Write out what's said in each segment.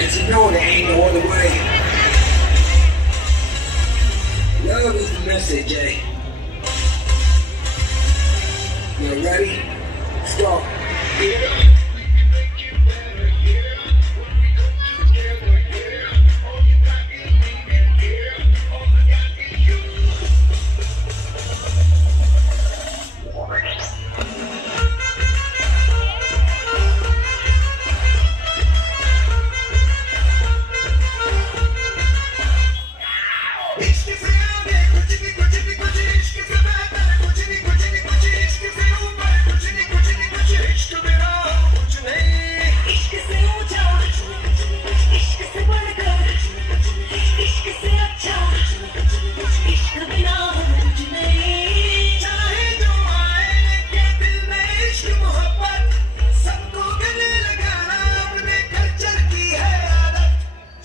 Cause you know there ain't no other way. Love is the message, eh? You ready? Start.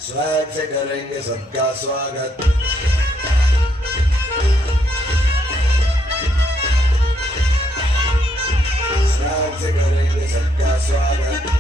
Swag से करेंगे सबका स्वागत। Swag से करेंगे सबका स्वागत।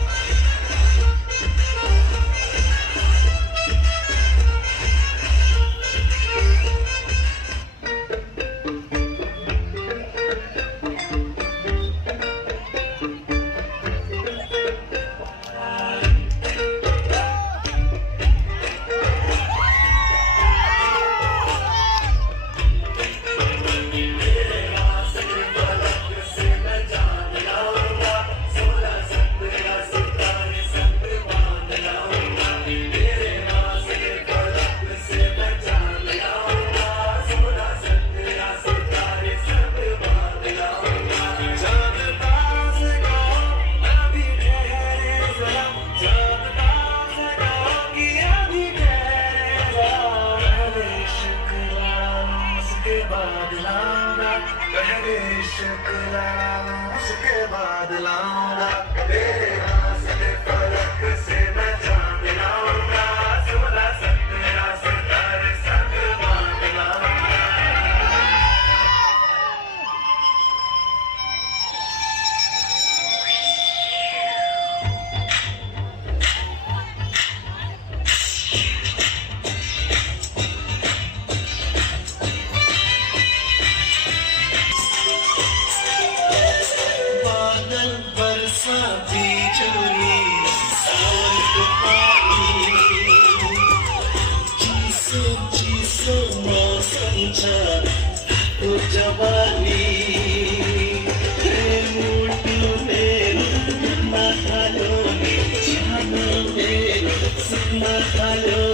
उसके बाद लाऊंगा तेरे रास्ते फलक से मैं चांद लाऊंगा सोलह सत्रह सितारे संग बांध लाऊंगा। जवानी मुट्ठी में महलों में छानों में महलों